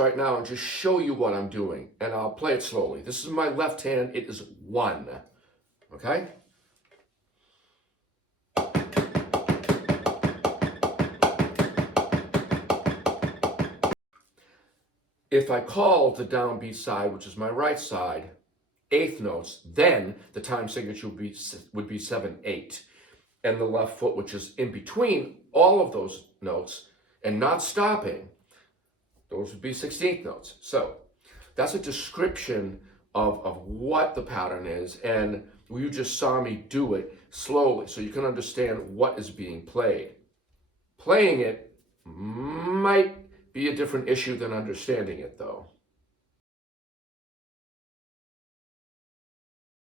right now and just show you what I'm doing, and I'll play it slowly. This is my left hand. It is 1. Okay? If I call the downbeat side, which is my right side, eighth notes, then the time signature would be 7/8. And the left foot, which is in between all of those notes and not stopping, those would be 16th notes. So that's a description of what the pattern is, and you just saw me do it slowly so you can understand what is being played. Playing it might be a different issue than understanding it, though.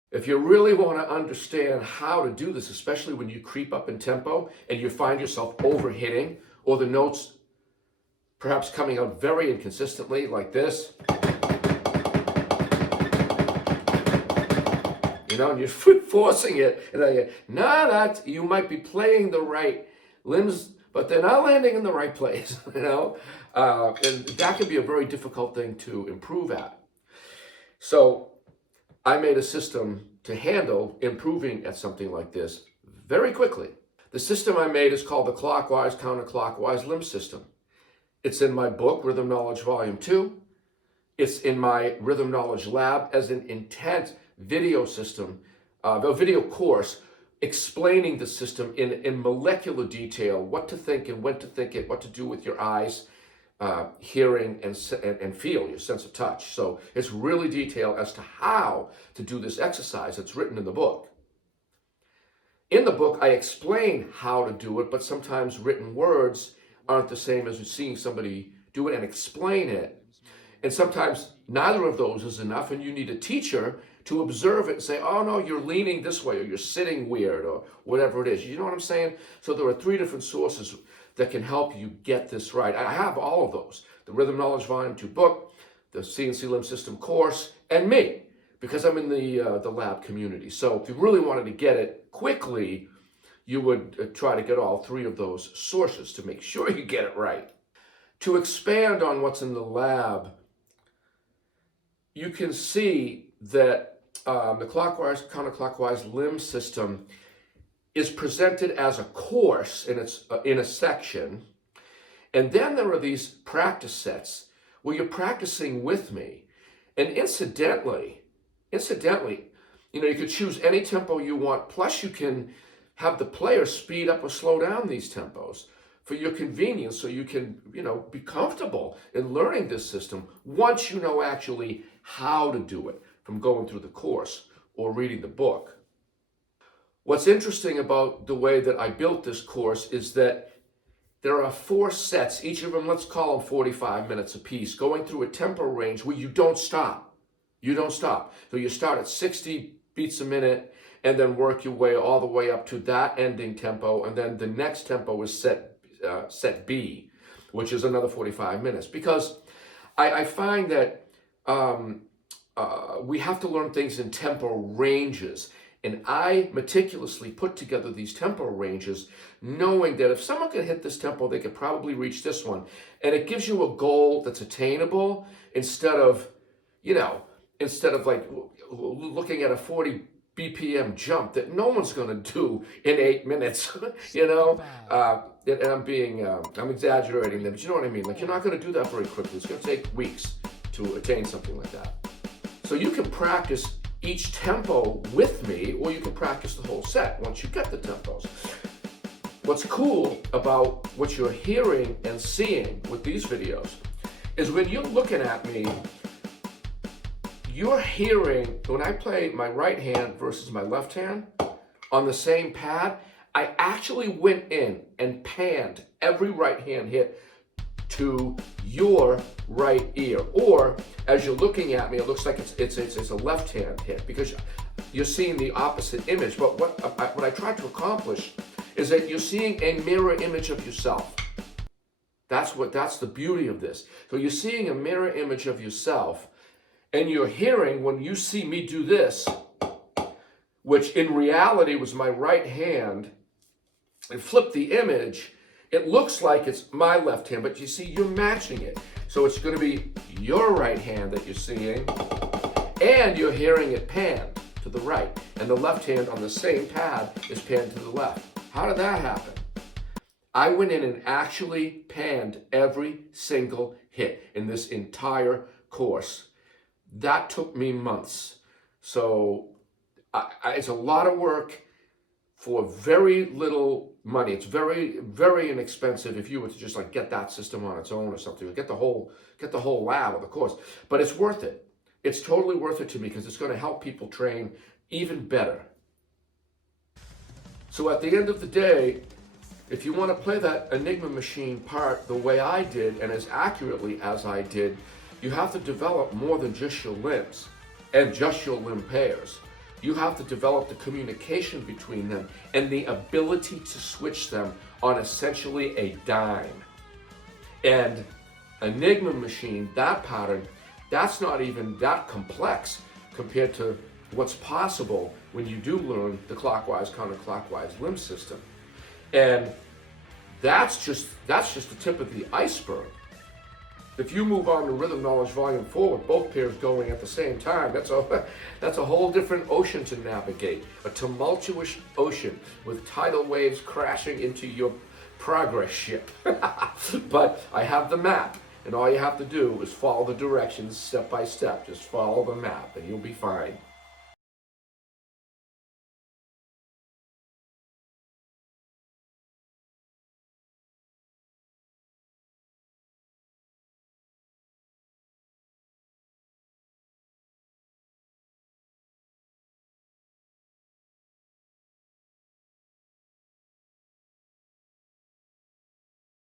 If you really want to understand how to do this, especially when you creep up in tempo and you find yourself overhitting, or the notes perhaps coming out very inconsistently like this, you know, and you're forcing it, and you might be playing the right limbs, but they're not landing in the right place, you know, and that can be a very difficult thing to improve at. So I made a system to handle improving at something like this very quickly. The system I made is called the Clockwise Counterclockwise Limb System. It's in my book, Rhythm Knowledge Volume 2. It's in my Rhythm Knowledge Lab as an intense video system, a video course explaining the system in molecular detail, what to think and when to think it, what to do with your eyes, hearing, and feel, your sense of touch. So it's really detailed as to how to do this exercise. It's written in the book. In the book, I explain how to do it, but sometimes written words aren't the same as seeing somebody do it and explain it. And sometimes neither of those is enough, and you need a teacher to observe it and say, oh no, you're leaning this way, or you're sitting weird, or whatever it is. You know what I'm saying? So there are 3 different sources that can help you get this right. I have all of those. The Rhythm Knowledge Volume 2 book, the CNC Limb System course, and me, because I'm in the lab community. So if you really wanted to get it quickly, you would try to get all 3 of those sources to make sure you get it right. To expand on what's in the lab, you can see that the Clockwise Counterclockwise Limb System is presented as a course, and it's in a section. And then there are these practice sets where you're practicing with me. And incidentally, you know, you could choose any tempo you want, plus you can have the player speed up or slow down these tempos for your convenience, so you can, you know, be comfortable in learning this system once you know actually how to do it from going through the course or reading the book. What's interesting about the way that I built this course is that there are 4 sets, each of them, let's call them 45 minutes apiece, going through a tempo range where you don't stop. You don't stop. So you start at 60 beats a minute and then work your way all the way up to that ending tempo, and then the next tempo is set B, which is another 45 minutes. Because I find that we have to learn things in tempo ranges. And I meticulously put together these tempo ranges, knowing that if someone can hit this tempo, they could probably reach this one. And it gives you a goal that's attainable instead of like looking at a 40 BPM jump that no one's going to do in 8 minutes, you know? And I'm exaggerating them, but you know what I mean? Like, you're not going to do that very quickly. It's going to take weeks to attain something like that. So you can practice each tempo with me, or you can practice the whole set once you get the tempos. What's cool about what you're hearing and seeing with these videos is when you're looking at me, you're hearing, when I play my right hand versus my left hand on the same pad, I actually went in and panned every right hand hit to your right ear. Or as you're looking at me, it looks like it's a left hand hit because you're seeing the opposite image. But what I tried to accomplish is that you're seeing a mirror image of yourself. That's the beauty of this. So you're seeing a mirror image of yourself, and you're hearing when you see me do this, which in reality was my right hand, and flip the image, It looks like it's my left hand, but you see, you're matching it. So it's going to be your right hand that you're seeing, and you're hearing it pan to the right. And the left hand on the same pad is panned to the left. How did that happen? I went in and actually panned every single hit in this entire course. That took me months. So it's a lot of work for very little money. It's very, very inexpensive if you were to just like get that system on its own or something, get the whole lab of the course. But it's worth it. It's totally worth it to me because it's going to help people train even better. So at the end of the day, if you want to play that Enigma machine part the way I did and as accurately as I did, you have to develop more than just your limbs and just your limb pairs. You have to develop the communication between them and the ability to switch them on essentially a dime. And Enigma machine, that pattern, that's not even that complex compared to what's possible when you do learn the clockwise, counterclockwise limb system. And that's just the tip of the iceberg. If you move on to Rhythm Knowledge Volume 4 with both pairs going at the same time, that's a whole different ocean to navigate. A tumultuous ocean with tidal waves crashing into your progress ship. But I have the map, and all you have to do is follow the directions step by step. Just follow the map, and you'll be fine.